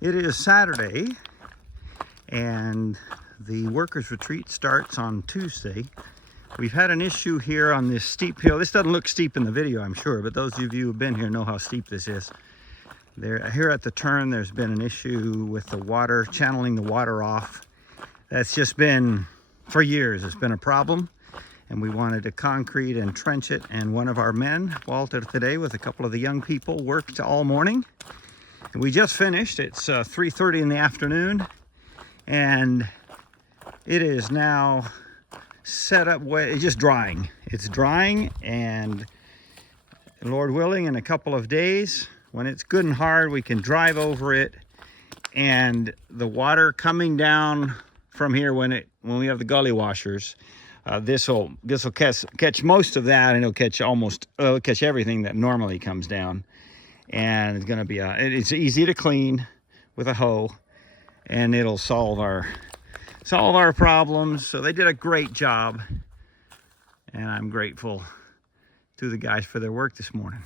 It is Saturday, and the workers' retreat starts on Tuesday. We've had an issue here on this steep hill. This doesn't look steep in the video, I'm sure, but those of you who've been here know how steep this is. Here at the turn, there's been an issue with the water, channeling the water off. That's just been, for years, it's been a problem. And we wanted to concrete and trench it. And one of our men, Walter, today with a couple of the young people, worked all morning. And we just finished. It's 3:30 in the afternoon. And it is now set up, it's just drying. It's drying, and Lord willing, in a couple of days, when it's good and hard, we can drive over it. And the water coming down from here, when we have the gully washers, this will catch most of that, and it'll catch everything that normally comes down. And it's going to be it's easy to clean with a hoe, and it'll solve our problems. So they did a great job, and I'm grateful to the guys for their work this morning.